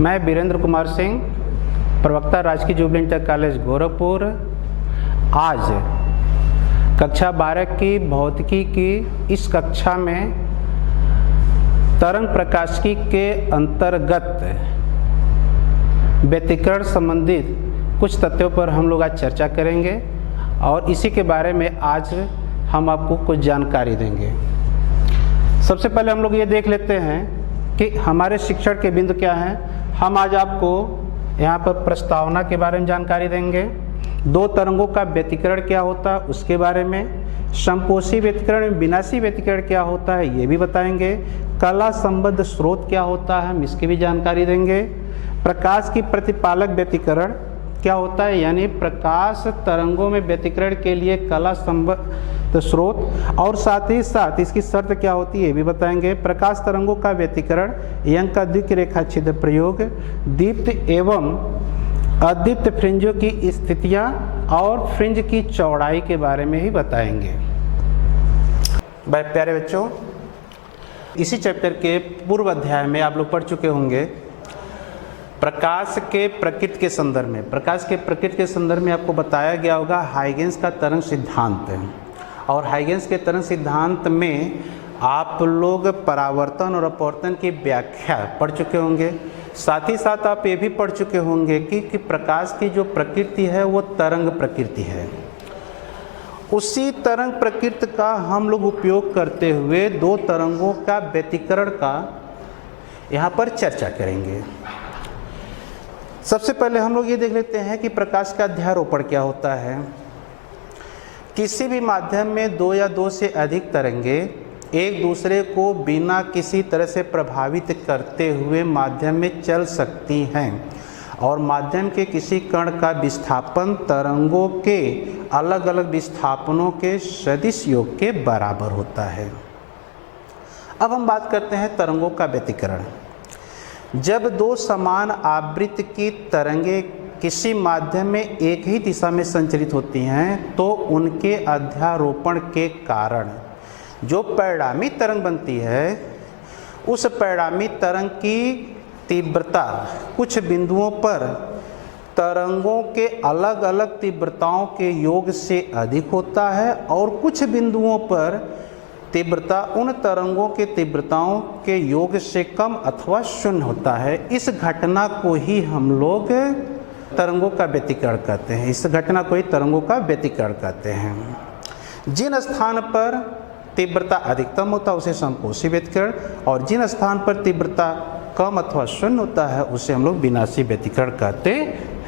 मैं वीरेंद्र कुमार सिंह, प्रवक्ता राजकीय जुबली इंटर कॉलेज गोरखपुर। आज कक्षा 12 की भौतिकी की इस कक्षा में तरंग प्रकाशिकी के अंतर्गत व्यतिकरण संबंधित कुछ तथ्यों पर हम लोग आज चर्चा करेंगे और इसी के बारे में आज हम आपको कुछ जानकारी देंगे। सबसे पहले हम लोग ये देख लेते हैं कि हमारे शिक्षण के बिंदु क्या हैं। हम आज आपको यहाँ पर प्रस्तावना के बारे में जानकारी देंगे, दो तरंगों का व्यतिकरण क्या होता है उसके बारे में, समकोषी व्यतिकरण, विनाशी व्यतिकरण क्या होता है ये भी बताएंगे, कला संबद्ध स्रोत क्या होता है हम इसकी भी जानकारी देंगे, प्रकाश की प्रतिपालक व्यतिकरण क्या होता है यानी प्रकाश तरंगों में व्यतिकरण के लिए कला संबद्ध स्रोत, और साथ ही साथ इसकी शर्त क्या होती है ये भी बताएंगे। प्रकाश तरंगों का व्यतिकरण, यंग का द्विक रेखा छिद्र प्रयोग, दीप्त एवं अदीप्त फ्रिंजों की स्थितियां और फ्रिंज की चौड़ाई के बारे में ही बताएंगे। प्यारे बच्चों, इसी चैप्टर के पूर्व अध्याय में आप लोग पढ़ चुके होंगे प्रकाश के प्रकृति के संदर्भ में। प्रकाश के प्रकृति के संदर्भ में आपको बताया गया होगा हाइगेंस का तरंग सिद्धांत, और हाइगेंस के तरंग सिद्धांत में आप लोग परावर्तन और अपवर्तन की व्याख्या पढ़ चुके होंगे। साथ ही साथ आप ये भी पढ़ चुके होंगे कि प्रकाश की जो प्रकृति है वो तरंग प्रकृति है। उसी तरंग प्रकृति का हम लोग उपयोग करते हुए दो तरंगों का व्यतिकरण का यहाँ पर चर्चा करेंगे। सबसे पहले हम लोग ये देख लेते हैं कि प्रकाश का अध्यारोपण क्या होता है। किसी भी माध्यम में दो या दो से अधिक तरंगे एक दूसरे को बिना किसी तरह से प्रभावित करते हुए माध्यम में चल सकती हैं और माध्यम के किसी कण का विस्थापन तरंगों के अलग अलग विस्थापनों के सदिश योग के बराबर होता है। अब हम बात करते हैं तरंगों का व्यतिकरण। जब दो समान आवृत्ति की तरंगे किसी माध्यम में एक ही दिशा में संचरित होती हैं तो उनके अध्यारोपण के कारण जो परिणामी तरंग बनती है उस परिणामी तरंग की तीव्रता कुछ बिंदुओं पर तरंगों के अलग अलग तीव्रताओं के योग से अधिक होता है और कुछ बिंदुओं पर तीव्रता उन तरंगों के तीव्रताओं के योग से कम अथवा शून्य होता है। इस घटना को ही हम लोग तरंगों का व्यतिकरण कहते हैं। इस घटना को ही तरंगों का व्यतिकरण कहते हैं। जिन स्थान पर तीव्रता अधिकतम होता है उसे समकोषी व्यतिकरण, और जिन स्थान पर तीव्रता कम अथवा शून्य होता है उसे हम लोग विनाशी व्यतिकरण कहते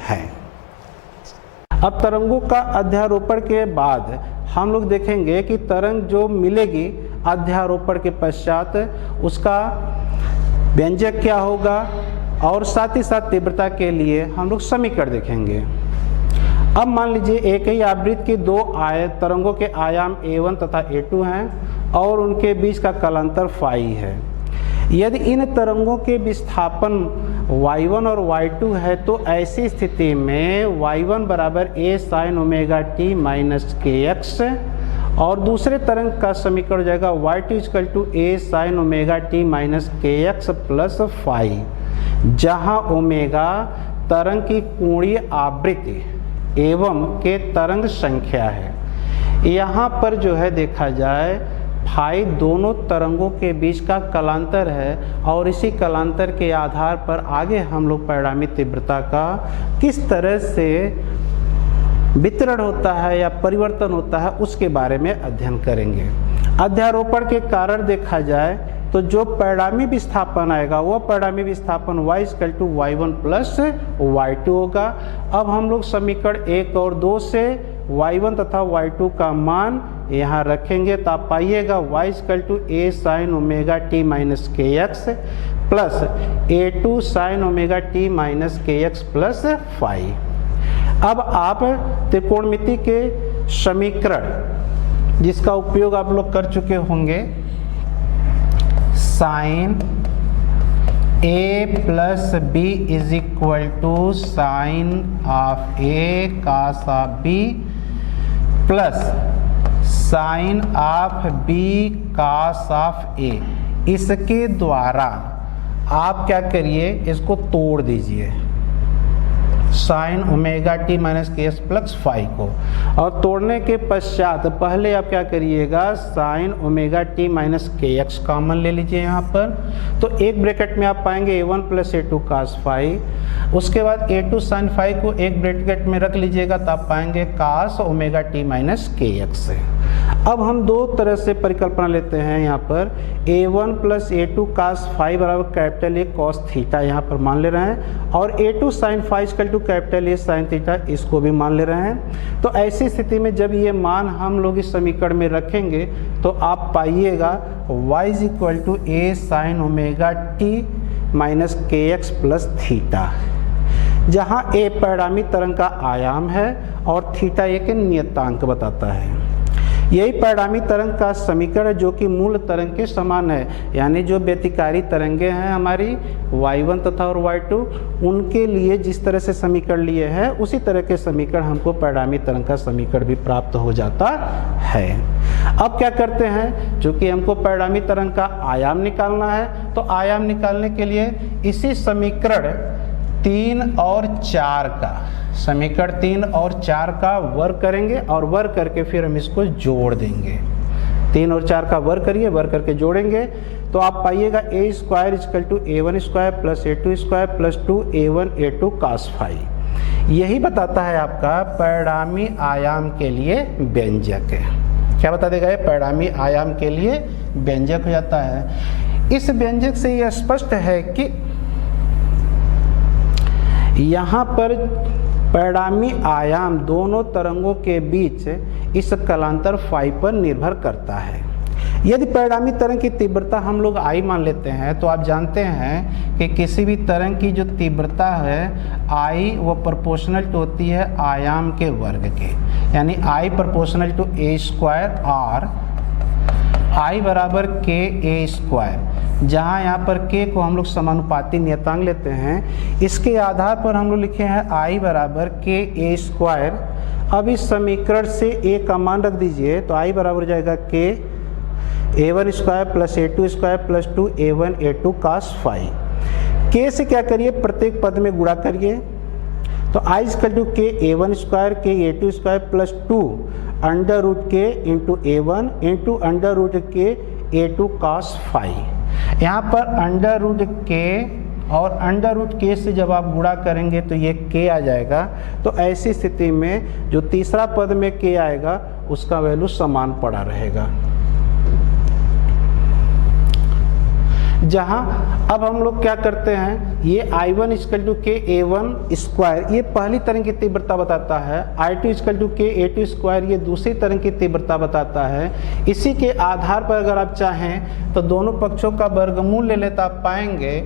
हैं। अब तरंगों का अध्यारोपण के बाद हम लोग देखेंगे कि तरंग जो मिलेगी अध्यारोपण के पश्चात उसका व्यंजक क्या होगा, और साथ ही साथ तीव्रता के लिए हम लोग समीकरण देखेंगे। अब मान लीजिए एक ही आवृत्ति की दो तरंगों के आयाम A1 तथा A2 हैं और उनके बीच का कालांतर फाई है। यदि इन तरंगों के विस्थापन y1 और y2 है तो ऐसी स्थिति में y1 बराबर a sin omega t minus kx, और दूसरे तरंग का समीकरण हो जाएगा y2 equal to a sin omega t minus kx plus phi, जहाँ ओमेगा तरंग की कोणीय आवृत्ति एवं के तरंग संख्या है। यहाँ पर जो है देखा जाए फाई दोनों तरंगों के बीच का कालांतर है और इसी कालांतर के आधार पर आगे हम लोग परिणामी तीव्रता का किस तरह से वितरण होता है या परिवर्तन होता है उसके बारे में अध्ययन करेंगे। अध्यारोपण के कारण देखा जाए तो जो परिणामी विस्थापन आएगा वह परिणामी विस्थापन y equal to y1 plus y2 होगा। अब हम लोग समीकरण 1 और 2 से y1 तथा y2 का मान यहाँ रखेंगे तो आप पाइएगा y equal to a sin omega t minus kx plus a2 sin omega t minus kx plus phi. अब आप त्रिकोणमिति के समीकरण जिसका उपयोग आप लोग कर चुके होंगे, sine a plus B is equal to sine of a cos of b plus sine of b cos of a, इसके द्वारा आप क्या करिए, इसको तोड़ दीजिए sine omega T minus K X plus five को, और तोड़ने के पश्चात पहले आप क्या करिएगा, sine omega T minus K X common ले लीजिए यहाँ पर। तो एक ब्रैकेट में आप पाएंगे a one plus a two cos phi, उसके बाद ए टू साइन फाइव को एक ब्रैकेट में रख लीजिएगा तो आप पाएंगे कास omega T minus K x से। अब हम दो तरह से परिकल्पना लेते हैं यहाँ पर, a one plus a two cos phi बराबर कैपिटल ए कॉस थीटा यहाँ पर मान ले रहे हैं, और a two sine phi equal to capital a sine theta इसको भी मान ले रहे हैं। तो ऐसी स्थिति में जब ये मान हम लोग इस समीकरण में रखेंगे तो आप पाइएगा y is equal to A sine omega T minus K X plus theta, जहाँ ए परिणामी तरंग का आयाम है और थीटा एक नियतांक बताता है। यही परिणामी तरंग का समीकरण जो कि मूल तरंग के समान है, यानी जो व्यतिकारी तरंगे हैं हमारी y1 तथा और y2, उनके लिए जिस तरह से समीकरण लिए हैं उसी तरह के समीकरण हमको परिणामी तरंग का समीकरण भी प्राप्त हो जाता है। अब क्या करते हैं, चूंकि हमको परिणामी तरंग का आयाम निकालना है तो आयाम निकालने के लिए इसी समीकरण 3 और 4 का, समीकरण 3 और 4 का वर्ग करेंगे और वर्ग करके फिर हम इसको जोड़ देंगे। 3 और 4 का वर्ग करिए, वर्ग करके जोड़ेंगे तो आप पाइएगा a square equal to a one square plus a two square plus 2a1 a2 cos phi. यही बताता है आपका परिणामी आयाम के लिए व्यंजक है। क्या बता देगा ये, परिणामी आयाम के लिए व्यंजक हो जाता है। इस व्यंजक से यह स्पष्ट है कि यहाँ पर परिणामी आयाम दोनों तरंगों के बीच इस कलांतर फाई पर निर्भर करता है। यदि परिणामी तरंग की तीव्रता हम लोग आई मान लेते हैं तो आप जानते हैं कि किसी भी तरंग की जो तीव्रता है आई वो प्रोपोर्शनल टू होती है आयाम के वर्ग के, यानी I proportional to A square or I बराबर के ए स्क्वायर, जहाँ यहाँ पर k को हम लोग समानुपाती नियतांक लेते हैं। इसके आधार पर हम लोग लिखे हैं i बराबर के ए स्क्वायर। अब इस समीकरण से a का मान रख दीजिए तो i बराबर हो जाएगा k a one square plus a two square plus 2a1 a2 cos phi. k से क्या करिए, प्रत्येक पद में गुणा करिए तो i इक्वल टू के a one square k a two square plus 2 under root k into a one into under root k a to cos five. यहाँ पर अंडर रूट के और अंडर रूट के से जब आप गुणा करेंगे तो ये k आ जाएगा। तो ऐसी स्थिति में जो तीसरा पद में k आएगा उसका वैल्यू समान पड़ा रहेगा। जहाँ अब हम लोग क्या करते हैं, ये I1 इक्वल टू के ए वन स्क्वायर ये पहली तरंग की तीव्रता बताता है, I2 इक्वल टू के ए टू स्क्वायर ये दूसरी तरंग की तीव्रता बताता है। इसी के आधार पर अगर आप चाहें तो दोनों पक्षों का वर्गमूल ले लेता आप पाएंगे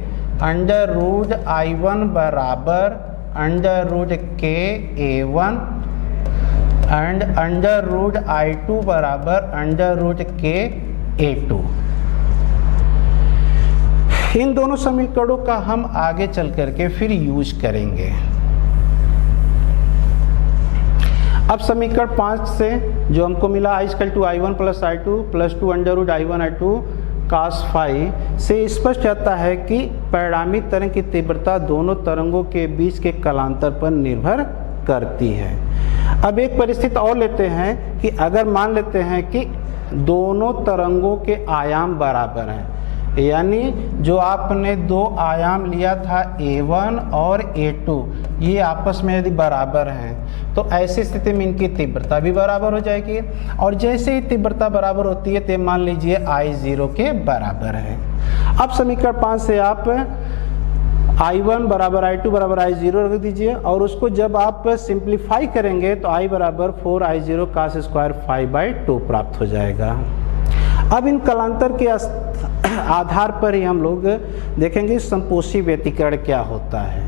अंडर रूट I1 बराबर under root k a one and under root I2 बराबर under root k a to. इन दोनों समीकरणों का हम आगे चल करके फिर यूज करेंगे। अब समीकरण 5 से जो हमको मिला i equal to I1 plus I2 plus 2 under root I1 I2 cos five से स्पष्ट जाता है कि परिणामी तरंग की तीव्रता दोनों तरंगों के बीच के कलांतर पर निर्भर करती है। अब एक परिस्थिति और लेते हैं कि अगर मान लेते हैं कि दोनों तरंगों के आयाम बराबर हैं, यानी जो आपने दो आयाम लिया था A1 और A2 ये आपस में यदि बराबर हैं तो ऐसी स्थिति में इनकी तीव्रता भी बराबर हो जाएगी, और जैसे ही तीव्रता बराबर होती है तो मान लीजिए I0 के बराबर है। अब समीकरण 5 से आप I1 बराबर I2 बराबर I0 रख दीजिए और उसको जब आप सिंप्लीफाई करेंगे तो I बराबर 4I0 cos स्क्वायर 5/2 प्राप्त हो जाएगा। अब इन कलांतर के आधार पर ही हम लोग देखेंगे संपोषी व्यतिकरण क्या होता है।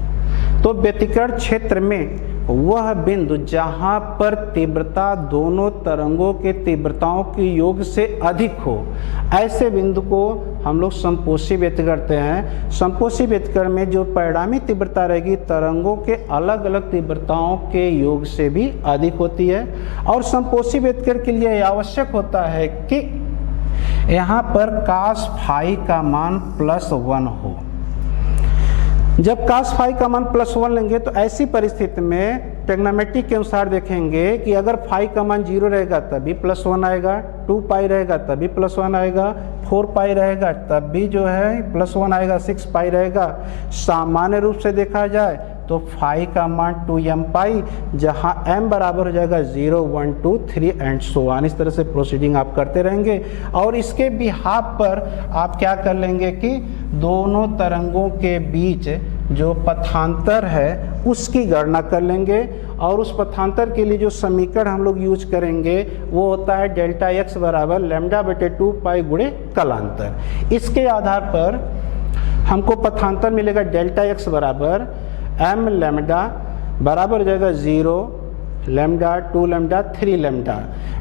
तो व्यतिकरण क्षेत्र में वह बिंदु जहां पर तीव्रता दोनों तरंगों के तीव्रताओं के योग से अधिक हो, ऐसे बिंदु को हम लोग संपोषी व्यतिकरण कहते हैं। संपोषी व्यतिकरण में जो परिणामी तीव्रता रहेगी तरंगों के अलग अलग तीव्रताओं के योग से भी अधिक होती है, और संपोषी व्यतिकरण के लिए आवश्यक होता है कि यहाँ पर cos फाई का मान +1 हो। जब cos फाई का मान +1 लेंगे तो ऐसी परिस्थिति में ट्रिग्नोमेट्रिक के अनुसार देखेंगे कि अगर फाई का मान 0 रहेगा तभी +1 आएगा, 2 पाई रहेगा तभी +1 आएगा, 4 पाई रहेगा तब भी जो है +1 आएगा, 6 पाई रहेगा। सामान्य रूप से देखा जाए तो फाई का मान 2m पाई, जहाँ m बराबर हो जाएगा 0, 1, 2, 3 एंड सो ऑन। इस तरह से प्रोसीडिंग आप करते रहेंगे और इसके बिहाफ पर आप क्या कर लेंगे कि दोनों तरंगों के बीच जो पथांतर है उसकी गणना कर लेंगे और उस पथांतर के लिए जो समीकरण हम लोग यूज करेंगे वो होता है डेल्टा x बराबर λ/2 पाई गुणे कलांतर। इसके आधार पर हमको पथांतर मिलेगा डेल्टा x बराबर m लैम्डा बराबर हो जाएगा 0, लैम्डा, 2 लैम्डा, 3 लैम्डा।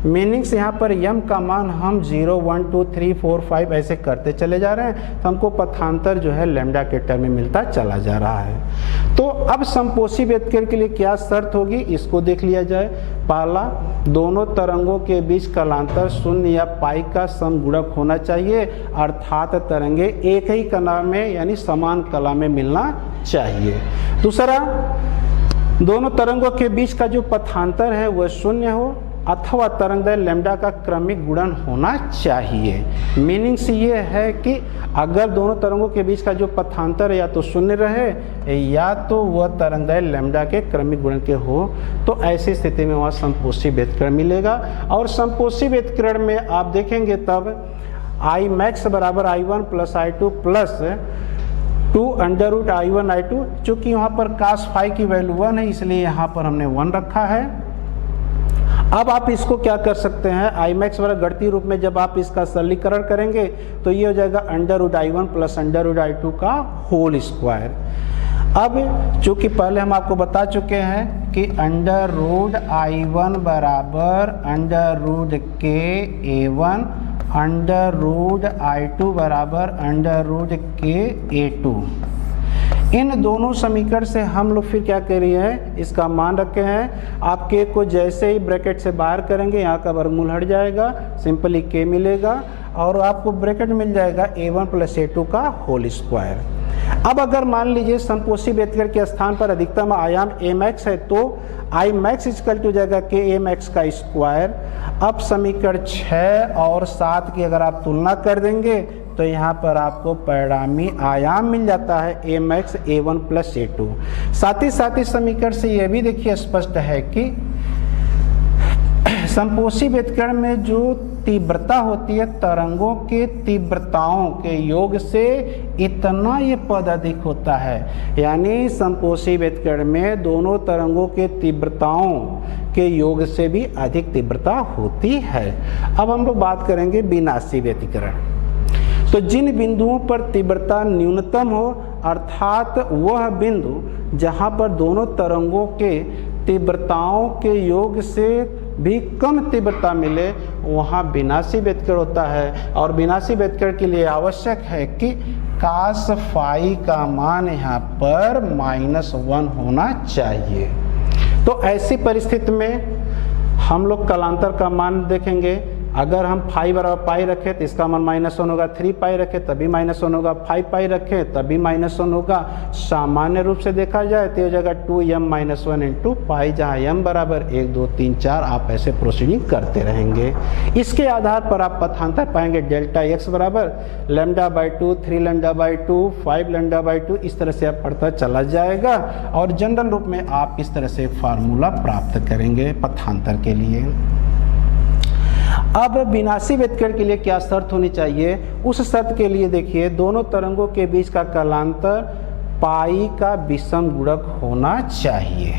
मीनिंग्स यहाँ पर m का मान हम 0, 1, 2, 3, 4, 5 ऐसे करते चले जा रहे हैं तो हमको पथांतर जो है लैम्डा के टर्म में मिलता चला जा रहा है। तो अब समपोषी व्यतिकरण के लिए क्या शर्त होगी इसको देख लिया जाए। पहला, दोनों तरंगों के बीच कलांतर 0 या पाई का समगुणक होना चाहिए, अर्थात तरंगे एक ही कला में यानी समान कला में मिलना चाहिए। दूसरा, दोनों तरंगों के बीच का जो पथांतर है वह 0 हो अथवा तरंगदैर्घ्य लैम्डा का क्रमिक गुणन होना चाहिए। मीनिंग्स ये है कि अगर दोनों तरंगों के बीच का जो पथांतर या तो 0 रहे या तो वह तरंगदैर्घ्य लैम्डा के क्रमिक गुणन के हो तो ऐसी स्थिति में वहाँ समपोषी व्यतिकरण मिलेगा। और समपोषी व्यतिकरण में आप देखेंगे तब I max बराबर I1 plus I2 plus 2 under root I1 I2। चूँकि यहाँ पर cos फाई की वैल्यू 1 है इसलिए यहाँ पर हमने 1 रखा है। अब आप इसको क्या कर सकते हैं, I max बराबर गणितीय रूप में जब आप इसका सरलीकरण करेंगे तो ये हो जाएगा under root I1 plus under root I2 का होल स्क्वायर। अब चूँकि पहले हम आपको बता चुके हैं कि अंडर रूट I1 बराबर अंडर रूट के A1 अंडर रूट I2 बराबर अंडर रूट के A2। इन दोनों समीकरण से हम लोग फिर क्या कर रहे हैं, इसका मान रखे हैं। आप k को जैसे ही ब्रैकेट से बाहर करेंगे यहाँ का वर्गमूल हट जाएगा, सिंपली k मिलेगा और आपको ब्रैकेट मिल जाएगा A1 प्लस A2 का होल स्क्वायर। अब अगर मान लीजिए समपोषी व्यतिकरण के स्थान पर अधिकतम आयाम Amax है तो I max इक्वल टू जाएगा K Amax का स्क्वायर। अब समीकरण 6 और 7 की अगर आप तुलना कर देंगे तो यहाँ पर आपको परिणामी आयाम मिल जाता है Amax A1 प्लस A2। साथ ही समीकरण से यह भी देखिए स्पष्ट है कि समपोषी व्यतिकरण में जो तीव्रता होती है तरंगों के तीव्रताओं के योग से इतना ये पद अधिक होता है। यानी समपोषी व्यतिकरण में दोनों तरंगों के तीव्रताओं के योग से भी अधिक तीव्रता होती है। अब हम लोग बात करेंगे विनाशी व्यतिकरण। तो जिन बिंदुओं पर तीव्रता न्यूनतम हो अर्थात वह बिंदु जहाँ पर दोनों तरंगों के तीव्रताओं के योग से भी कम तीव्रता मिले वहाँ विनाशी व्यतिकरण होता है। और विनाशी व्यतिकरण के लिए आवश्यक है कि cos फाई का मान यहाँ पर -1 होना चाहिए। तो ऐसी परिस्थिति में हम लोग कलांतर का मान देखेंगे। अगर हम फाई बराबर पाई रखें तो इसका मान -1 होगा, 3 पाई रखें तभी -1 होगा, 5 पाई रखें तभी -1 होगा। सामान्य रूप से देखा जाए तो हो जाएगा 2m-1 इंटू पाई, जहाँ m बराबर 1, 2, 3, 4 आप ऐसे प्रोसीडिंग करते रहेंगे। इसके आधार पर आप पथांतर पाएंगे डेल्टा x बराबर λ/2, 3 λ/2, 5 λ/2। इस तरह से आप पढ़ता चला जाएगा और जनरल रूप में आप इस तरह से फार्मूला प्राप्त करेंगे पथांतर के लिए। अब विनाशी व्यतिकरण के लिए क्या शर्त होनी चाहिए, उस शर्त के लिए देखिए दोनों तरंगों के बीच का कलांतर पाई का विषम गुणक होना चाहिए।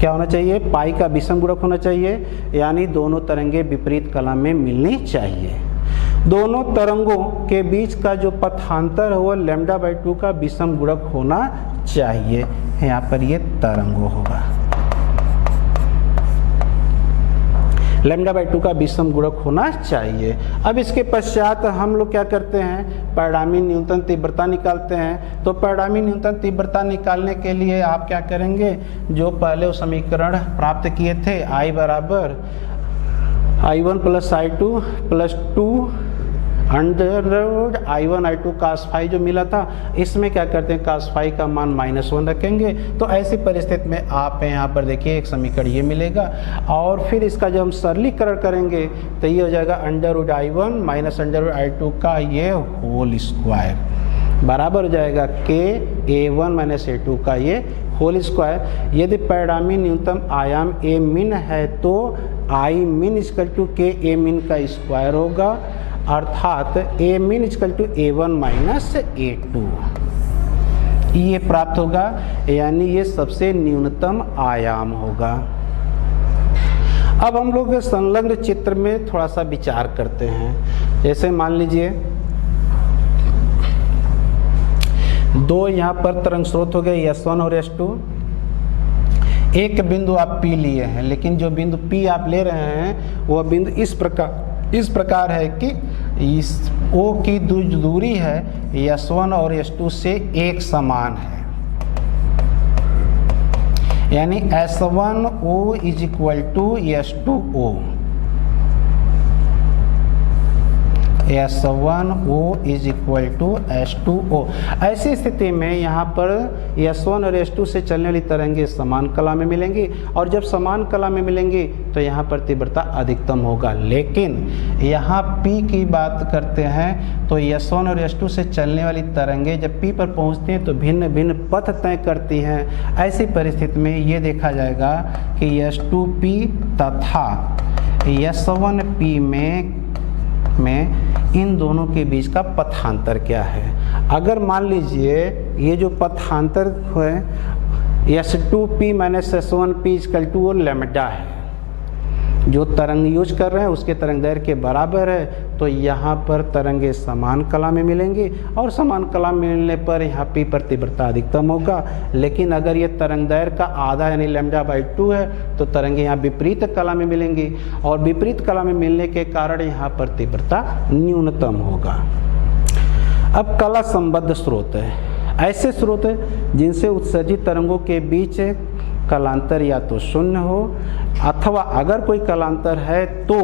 क्या होना चाहिए, पाई का विषम गुणक होना चाहिए, यानी दोनों तरंगे विपरीत कला में मिलनी चाहिए। दोनों तरंगों के बीच का जो पथांतर है वो λ/2 का विषम गुणक होना चाहिए। यहाँ पर ये तरंगों होगा, λ/2 का विषम गुणक होना चाहिए। अब इसके पश्चात हम लोग क्या करते हैं, परिणामी न्यूनतम तीव्रता निकालते हैं। तो परिणामी न्यूनतम तीव्रता निकालने के लिए आप क्या करेंगे, जो पहले वो समीकरण प्राप्त किए थे I बराबर I1 plus I2 plus 2 under I1 I2 cos phi जो मिला था, इसमें क्या करते हैं cos फाई का मान -1 रखेंगे। तो ऐसी परिस्थिति में आप यहाँ पर देखिए एक समीकरण ये मिलेगा, और फिर इसका जब हम सरलीकरण करेंगे तो ये हो जाएगा √I1 माइनस √I2 का ये होल स्क्वायर बराबर हो जाएगा के A1 माइनस A2 का ये होल स्क्वायर। यदि परिणामी न्यूनतम आयाम A min है तो I min equal to K A min का स्क्वायर होगा, अर्थात A min equal to A1 minus A2 ये प्राप्त होगा, यानी ये सबसे न्यूनतम आयाम होगा। अब हम लोग संलग्न चित्र में थोड़ा सा विचार करते हैं। जैसे मान लीजिए दो यहाँ पर तरंग स्रोत हो गए S1 और S2। एक बिंदु आप P लिए हैं, लेकिन जो बिंदु P आप ले रहे हैं वह बिंदु इस प्रकार है कि इस O की दूरी है S1 और S2 से एक समान है, यानी S1O is equal to S2O। S1O is equal to S2O। ऐसी स्थिति में यहाँ पर S1 और S2 से चलने वाली तरंगें समान कला में मिलेंगी, और जब समान कला में मिलेंगी तो यहाँ पर तीव्रता अधिकतम होगा। लेकिन यहाँ P की बात करते हैं तो S1 और S2 से चलने वाली तरंगें जब P पर पहुँचती हैं तो भिन्न भिन्न पथ तय करती हैं। ऐसी परिस्थिति में ये देखा जाएगा कि S2P तथा S1P में इन दोनों के बीच का पथांतर क्या है। अगर मान लीजिए ये जो पथांतर है S2P minus S1P equal to lambda है, जो तरंग यूज कर रहे हैं उसके तरंग दैर्घ्य के बराबर है, तो यहाँ पर तरंगे समान कला में मिलेंगी, और समान कला में मिलने पर यहाँ P पर तीव्रता अधिकतम होगा। लेकिन अगर ये तरंग दैर्घ्य का आधा यानी λ/2 है तो तरंगे यहाँ विपरीत कला में मिलेंगी, और विपरीत कला में मिलने के कारण यहाँ पर तीव्रता न्यूनतम होगा। अब कला संबद्ध स्रोत है, ऐसे स्रोत जिनसे उत्सर्जित तरंगों के बीच कलांतर या तो शून्य हो, अथवा अगर कोई कलांतर है तो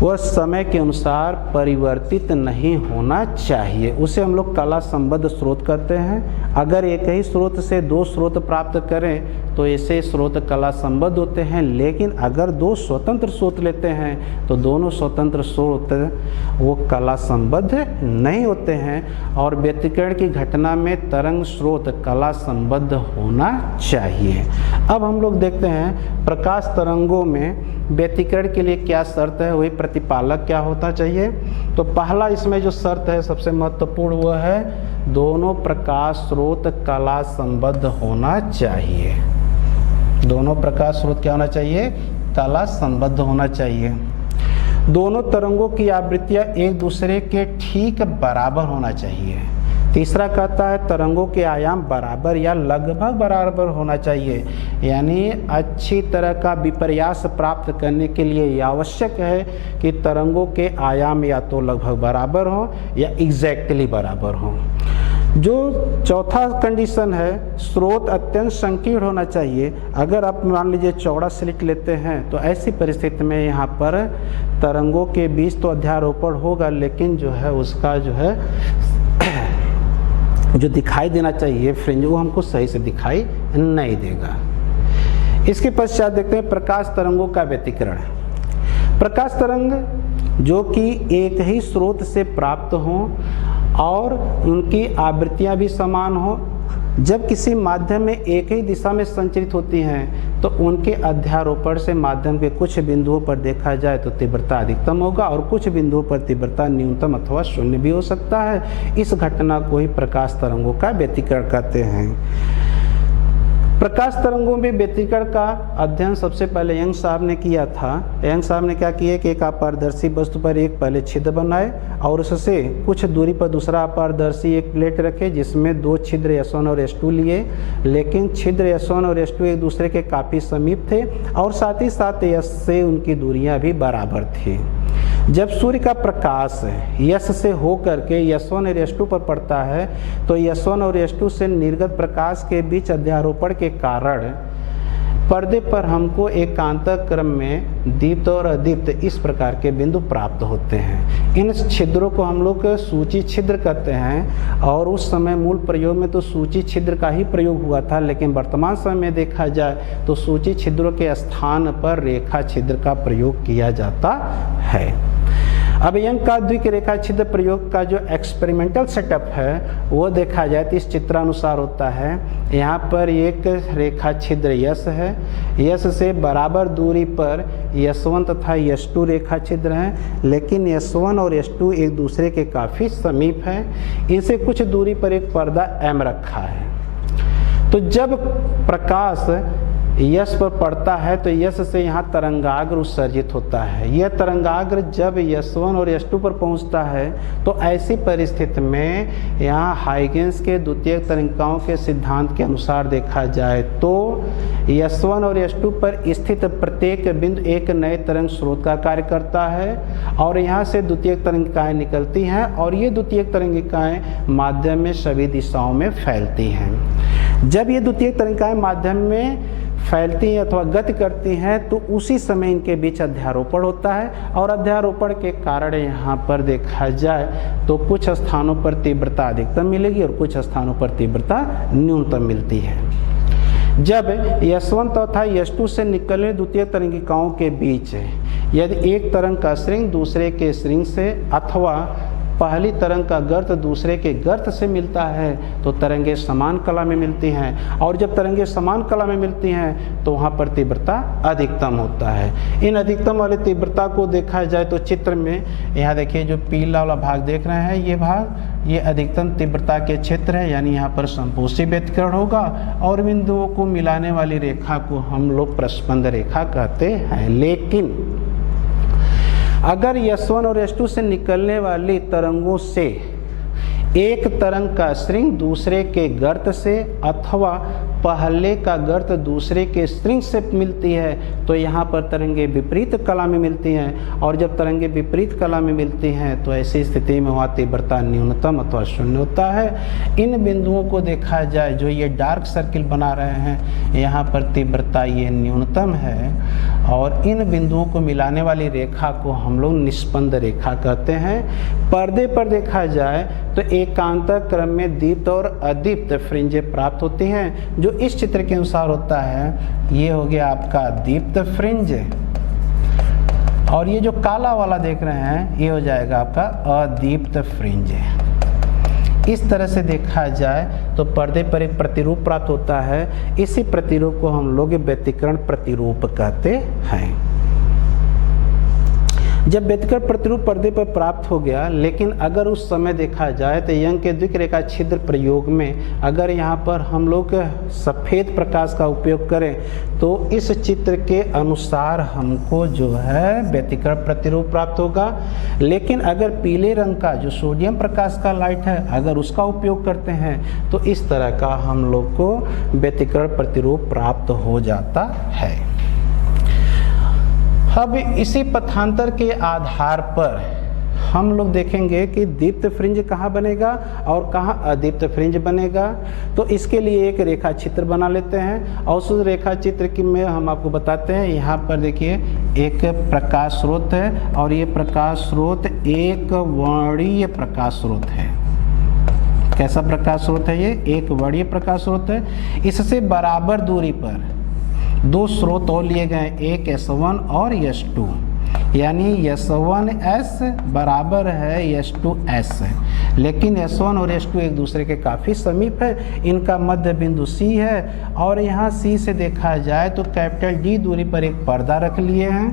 वह समय के अनुसार परिवर्तित नहीं होना चाहिए, उसे हम लोग कला संबद्ध स्रोत कहते हैं। अगर एक ही स्रोत से दो स्रोत प्राप्त करें तो ऐसे स्रोत कला संबद्ध होते हैं। लेकिन अगर दो स्वतंत्र स्रोत लेते हैं तो दोनों स्वतंत्र स्रोत वो कला संबद्ध नहीं होते हैं, और व्यतिकरण की घटना में तरंग स्रोत कला संबद्ध होना चाहिए। अब हम लोग देखते हैं प्रकाश तरंगों में व्यतिकरण के लिए क्या शर्त है, वही प्रतिपालक क्या होता चाहिए। तो पहला इसमें जो शर्त है सबसे महत्वपूर्ण वह है दोनों प्रकाश स्रोत कला संबद्ध होना चाहिए। दोनों प्रकाश स्रोत क्या होना चाहिए, कला संबद्ध होना चाहिए। दोनों तरंगों की आवृत्तियां एक दूसरे के ठीक बराबर होना चाहिए। तीसरा कहता है तरंगों के आयाम बराबर या लगभग बराबर होना चाहिए, यानी अच्छी तरह का विपर्यास प्राप्त करने के लिए यह आवश्यक है कि तरंगों के आयाम या तो लगभग बराबर हों या एग्जैक्टली बराबर हों। जो चौथा कंडीशन है स्रोत अत्यंत संकीर्ण होना चाहिए। अगर आप मान लीजिए चौड़ा स्लिट लेते हैं तो ऐसी परिस्थिति में यहाँ पर तरंगों के बीच तो अध्यारोपण होगा, लेकिन जो है उसका जो है जो दिखाई देना चाहिए फ्रिंज वो हमको सही से दिखाई नहीं देगा। इसके पश्चात देखते हैं प्रकाश तरंगों का व्यतिकरण। प्रकाश तरंग जो कि एक ही स्रोत से प्राप्त हों और उनकी आवृत्तियां भी समान हों, जब किसी माध्यम में एक ही दिशा में संचरित होती हैं तो उनके अध्यारोपण से माध्यम के कुछ बिंदुओं पर देखा जाए तो तीव्रता अधिकतम होगा, और कुछ बिंदुओं पर तीव्रता न्यूनतम अथवा शून्य भी हो सकता है। इस घटना को ही प्रकाश तरंगों का व्यतिकरण कहते हैं। प्रकाश तरंगों में व्यतिकरण का अध्ययन सबसे पहले यंग साहब ने किया था। यंग साहब ने क्या किया कि एक अपारदर्शी वस्तु पर एक पहले छिद्र बनाए और उससे कुछ दूरी पर दूसरा अपारदर्शी एक प्लेट रखे जिसमें दो छिद्र S1 और S2 लिए, लेकिन छिद्र S1 और S2 एक दूसरे के काफ़ी समीप थे और साथ ही साथ S से उनकी दूरियां भी बराबर थी। जब सूर्य का प्रकाश यश से होकर के S1 और S2 पर पड़ता है तो S1 और S2 से निर्गत प्रकाश के बीच अध्यारोपण के कारण पर्दे पर हमको एकांतर क्रम में दीप्त और अदीप्त इस प्रकार के बिंदु प्राप्त होते हैं। इन छिद्रों को हम लोग सूची छिद्र कहते हैं और उस समय मूल प्रयोग में तो सूची छिद्र का ही प्रयोग हुआ था, लेकिन वर्तमान समय में देखा जाए तो सूची छिद्रों के स्थान पर रेखा छिद्र का प्रयोग किया जाता है। अब यंग का द्विक रेखा छिद्र प्रयोग का जो एक्सपेरिमेंटल सेटअप है वो देखा जाए तो इस चित्रानुसार होता है। यहाँ पर एक रेखा छिद्र यस है, यस से बराबर दूरी पर S1 तथा S2 रेखा छिद्र हैं, लेकिन S1 और S2 एक दूसरे के काफ़ी समीप हैं। इनसे कुछ दूरी पर एक पर्दा M रखा है। तो जब प्रकाश यस पर पड़ता है तो यस से यहाँ तरंगाग्र उत्सर्जित होता है। यह तरंगाग्र जब S1 और S2 पर पहुँचता है तो ऐसी परिस्थिति में यहाँ हाइगेंस के द्वितीयक तरंगिकाओं के सिद्धांत के अनुसार देखा जाए तो S1 और S2 पर स्थित प्रत्येक बिंदु एक नए तरंग स्रोत का कार्य करता है और यहाँ से द्वितीयक तरंगिकाएँ निकलती हैं और ये द्वितीयक तरंगिकाएँ माध्यम में सभी दिशाओं में फैलती हैं। जब ये द्वितीयक तरंगिकाएँ माध्यम में फैलती हैं अथवा गति करती हैं तो उसी समय इनके बीच अध्यारोपण होता है और अध्यारोपण के कारण यहाँ पर देखा जाए तो कुछ स्थानों पर तीव्रता अधिकतम मिलेगी और कुछ स्थानों पर तीव्रता न्यूनतम मिलती है। जब S1 तथा S2 से निकलने द्वितीय तरंगिकाओं के बीच यदि एक तरंग का श्रृंग दूसरे के श्रृंग से अथवा पहली तरंग का गर्त दूसरे के गर्त से मिलता है तो तरंगें समान कला में मिलती हैं और जब तरंगें समान कला में मिलती हैं तो वहाँ पर तीव्रता अधिकतम होता है। इन अधिकतम वाली तीव्रता को देखा जाए तो चित्र में यहाँ देखिए जो पीला वाला भाग देख रहे हैं ये भाग ये अधिकतम तीव्रता के क्षेत्र है, यानी यहाँ पर संपोषी व्यतिकरण होगा और बिंदुओं को मिलाने वाली रेखा को हम लोग प्रस्पंद रेखा कहते हैं। लेकिन अगर S1 और S2 से निकलने वाली तरंगों से एक तरंग का श्रृंग दूसरे के गर्त से अथवा पहले का गर्त दूसरे के श्रृंग से मिलती है तो यहाँ पर तरंगे विपरीत कला में मिलती हैं और जब तरंगे विपरीत कला में मिलती हैं तो ऐसी स्थिति में वहाँ तीव्रता न्यूनतम अथवा शून्य होता है। इन बिंदुओं को देखा जाए जो ये डार्क सर्किल बना रहे हैं यहाँ पर तीव्रता ये न्यूनतम है और इन बिंदुओं को मिलाने वाली रेखा को हम लोग निष्पंद रेखा कहते हैं। पर्दे पर देखा जाए तो एकांतर क्रम में दीप्त और अदीप्त फ्रिंजें प्राप्त होती हैं जो इस चित्र के अनुसार होता है। ये हो गया आपका दीप्त फ्रिंज और ये जो काला वाला देख रहे हैं ये हो जाएगा आपका अदीप्त फ्रिंज। इस तरह से देखा जाए तो पर्दे पर एक प्रतिरूप प्राप्त होता है। इसी प्रतिरूप को हम लोग व्यतिकरण प्रतिरूप कहते हैं। जब व्यतिकरण प्रतिरूप पर्दे पर प्राप्त हो गया, लेकिन अगर उस समय देखा जाए तो यंग के द्विक रेखा छिद्र प्रयोग में अगर यहाँ पर हम लोग सफ़ेद प्रकाश का उपयोग करें तो इस चित्र के अनुसार हमको जो है व्यतिकरण प्रतिरूप प्राप्त होगा। लेकिन अगर पीले रंग का जो सोडियम प्रकाश का लाइट है अगर उसका उपयोग करते हैं तो इस तरह का हम लोग को व्यतिकरण प्रतिरूप प्राप्त हो जाता है। अब इसी पथांतर के आधार पर हम लोग देखेंगे कि दीप्त फ्रिंज कहाँ बनेगा और कहाँ अदीप्त फ्रिंज बनेगा। तो इसके लिए एक रेखा चित्र बना लेते हैं और उस रेखा चित्र की में हम आपको बताते हैं। यहाँ पर देखिए एक प्रकाश स्रोत है और ये प्रकाश स्रोत एक वर्णीय प्रकाश स्रोत है। कैसा प्रकाश स्रोत है ये? एक वर्णीय प्रकाश स्रोत है। इससे बराबर दूरी पर दो स्रोत और लिए गए, एक S1 और S2, यानी S1S बराबर है S2S। लेकिन S1 और S2 एक दूसरे के काफ़ी समीप है। इनका मध्य बिंदु C है और यहाँ C से देखा जाए तो कैपिटल D दूरी पर एक पर्दा रख लिए हैं।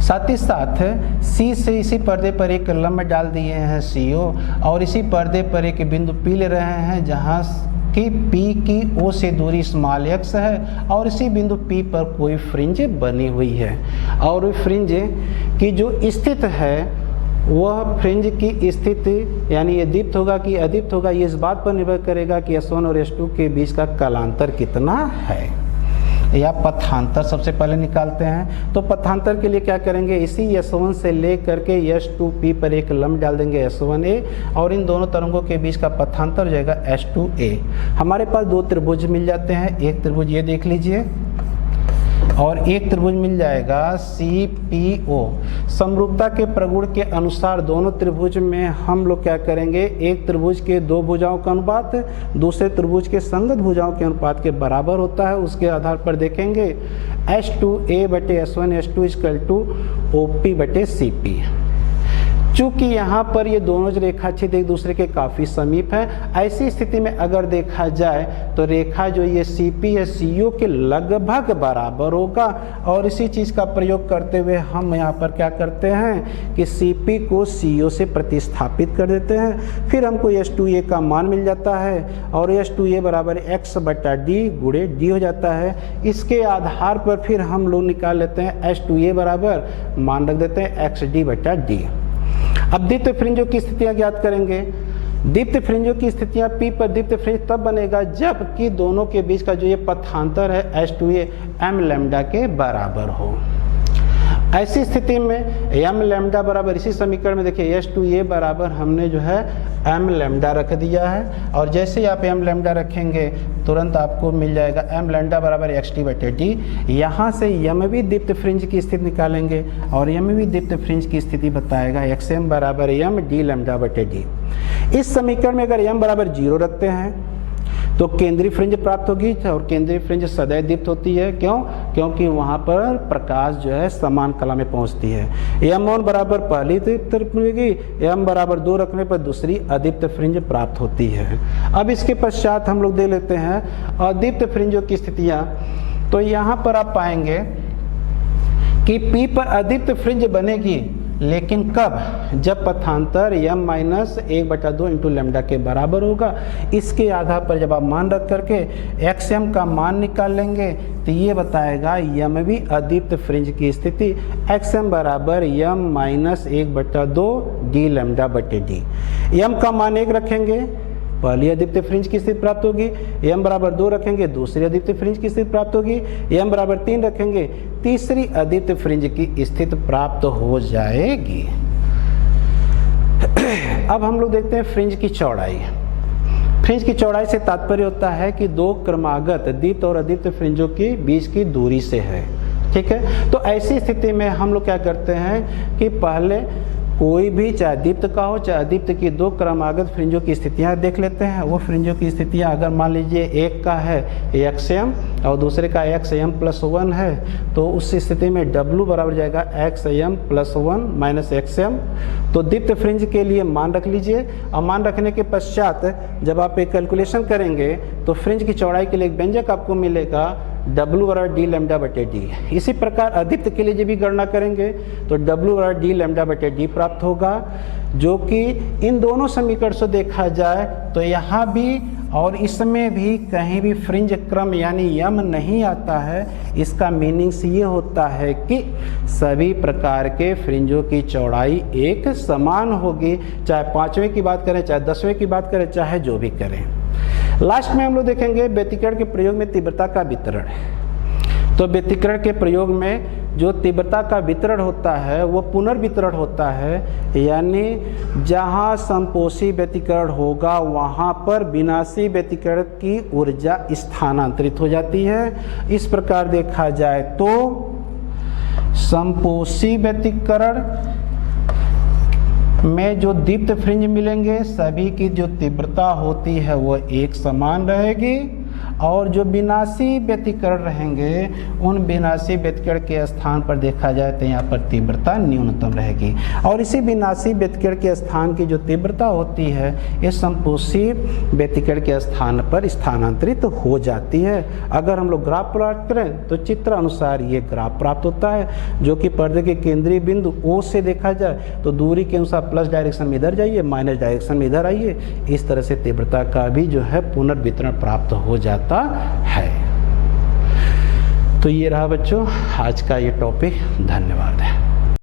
साथ ही साथ C से इसी पर्दे पर एक लंब डाल दिए हैं CO और इसी पर्दे पर एक बिंदु P ले रहे हैं जहाँ कि P की O से दूरी स्मॉल x है और इसी बिंदु P पर कोई फ्रिंज बनी हुई है और फ्रिंज की जो स्थिति है वह फ्रिंज की स्थिति यानी ये दीप्त होगा कि अदीप्त होगा ये इस बात पर निर्भर करेगा कि S1 और S2 के बीच का कालांतर कितना है। या पथांतर सबसे पहले निकालते हैं। तो पथांतर के लिए क्या करेंगे, इसी S1 से ले करके S2P पर एक लंब डाल देंगे S1A, और इन दोनों तरंगों के बीच का पथांतर हो जाएगा S2A। हमारे पास दो त्रिभुज मिल जाते हैं, एक त्रिभुज ये देख लीजिए और एक त्रिभुज मिल जाएगा CPO। समरूपता के प्रगुण के अनुसार दोनों त्रिभुज में हम लोग क्या करेंगे, एक त्रिभुज के दो भुजाओं का अनुपात दूसरे त्रिभुज के संगत भुजाओं के अनुपात के बराबर होता है। उसके आधार पर देखेंगे S2A बटे S1 S2 equal to OP बटे CP। चूंकि यहाँ पर ये दोनों जो रेखाछेद एक दूसरे के काफ़ी समीप हैं, ऐसी स्थिति में अगर देखा जाए तो रेखा जो ये CP है CO के लगभग बराबर होगा। और इसी चीज़ का प्रयोग करते हुए हम यहाँ पर क्या करते हैं कि CP को CO से प्रतिस्थापित कर देते हैं, फिर हमको S2A का मान मिल जाता है और S2A बराबर x बटा d गुणे d हो जाता है। इसके आधार पर फिर हम लोग निकाल लेते हैं S2A बराबर मान रख देते हैं xd बटा d। अब दीप्त फ्रिंजों की स्थितियां ज्ञात करेंगे। दीप्त फ्रिंजों की स्थितियां P पर दीप्त फ्रिंज तब बनेगा जबकि दोनों के बीच का जो ये पथांतर है S2A m लैम्डा के बराबर हो। ऐसी स्थिति में m लैम्डा बराबर, इसी समीकरण में देखिए S2A बराबर हमने जो है m लैम्डा रख दिया है, और जैसे ही आप m लैम्डा रखेंगे तुरंत आपको मिल जाएगा m लैम्डा बराबर xd बटे d। यहाँ से यमवी दीप्त फ्रिंज की स्थिति निकालेंगे और यमवी दीप्त फ्रिंज की स्थिति बताएगा xm बराबर m d लैम्डा बटे d। इस समीकरण में अगर m बराबर 0 रखते हैं तो केंद्रीय फ्रिंज प्राप्त होगी, और केंद्रीय फ्रिंज सदैव दीप्त होती है। क्यों? क्योंकि वहाँ पर प्रकाश जो है समान कला में पहुँचती है। m1 बराबर पहली दीप्त मिलेगी, m बराबर 2 रखने पर दूसरी अदीप्त फ्रिंज प्राप्त होती है। अब इसके पश्चात हम लोग दे लेते हैं अदीप्त फ्रिंजों की स्थितियाँ। तो यहाँ पर आप पाएंगे कि P पर अदीप्त फ्रिंज बनेगी, लेकिन कब? जब पथांतर m माइनस 1/2 इंटू लैम्डा के बराबर होगा। इसके आधार पर जब आप मान रख करके xm का मान निकाल लेंगे तो ये बताएगा यमवी अदीप्त फ्रिंज की स्थिति xm बराबर m माइनस 1/2 d लैम्डा बटे d। m का मान 1 रखेंगे, पहली अदीप्त फ्रिंज की स्थिति प्राप्त होगी। m बराबर 2 रखेंगे, दूसरी अदीप्त फ्रिंज की स्थिति प्राप्त होगी। m बराबर 3 रखेंगे, तीसरी अदीप्त फ्रिंज की स्थिति प्राप्त हो जाएगी। अब हम लोग देखते हैं फ्रिंज की चौड़ाई। फ्रिंज की चौड़ाई से तात्पर्य होता है कि दो क्रमागत दीप्त और अदीप्त फ्रिंजों के बीच की दूरी से है। ठीक है, तो ऐसी स्थिति में हम लोग क्या करते हैं कि पहले कोई भी चाहे दीप्त का हो चाहे अदीप्त की दो क्रमागत फ्रिंजों की स्थितियां देख लेते हैं। वो फ्रिंजों की स्थितियां अगर मान लीजिए एक का है xm और दूसरे का xm प्लस 1 है, तो उस स्थिति में w बराबर जाएगा xm प्लस 1 माइनस xm। तो दीप्त फ्रिंज के लिए मान रख लीजिए, और मान रखने के पश्चात जब आप एक कैलकुलेशन करेंगे तो फ्रिंज की चौड़ाई के लिए एक व्यंजक आपको मिलेगा w बराबर d लैम्डा बटे d। इसी प्रकार अदीप्त के लिए जब भी गणना करेंगे तो w बराबर d लैम्डा बटे d प्राप्त होगा, जो कि इन दोनों समीकरण से देखा जाए तो यहाँ भी और इसमें भी कहीं भी फ्रिंज क्रम यानी यम नहीं आता है। इसका मीनिंग्स ये होता है कि सभी प्रकार के फ्रिंजों की चौड़ाई एक समान होगी, चाहे 5वें की बात करें, चाहे 10वें की बात करें, चाहे जो भी करें। लास्ट में हम लोग देखेंगे व्यतिकरण के प्रयोग में तीव्रता का वितरण। तो व्यतिकरण के प्रयोग में जो तीव्रता का वितरण होता है वो पुनर्वितरण होता है, यानी जहाँ समपोषी व्यतिकरण होगा वहाँ पर विनाशी व्यतिकरण की ऊर्जा स्थानांतरित हो जाती है। इस प्रकार देखा जाए तो समपोषी व्यतिकरण में जो दीप्त फ्रिंज मिलेंगे सभी की जो तीव्रता होती है वो एक समान रहेगी, और जो विनाशी व्यतिकरण रहेंगे उन विनाशी व्यतिकरण के स्थान पर देखा जाए तो यहाँ पर तीव्रता न्यूनतम रहेगी, और इसी विनाशी व्यतिकरण के स्थान की जो तीव्रता होती है ये समपोषी व्यतिकरण के स्थान पर स्थानांतरित हो जाती है। अगर हम लोग ग्राफ प्लॉट करें तो चित्र अनुसार ये ग्राफ प्राप्त होता है, जो कि पर्दे के केंद्रीय बिंदु O से देखा जाए तो दूरी के अनुसार प्लस डायरेक्शन में इधर जाइए, माइनस डायरेक्शन में इधर आइए। इस तरह से तीव्रता का भी जो है पुनर्वितरण प्राप्त हो जाता है। तो ये रहा बच्चों आज का ये टॉपिक। धन्यवाद है।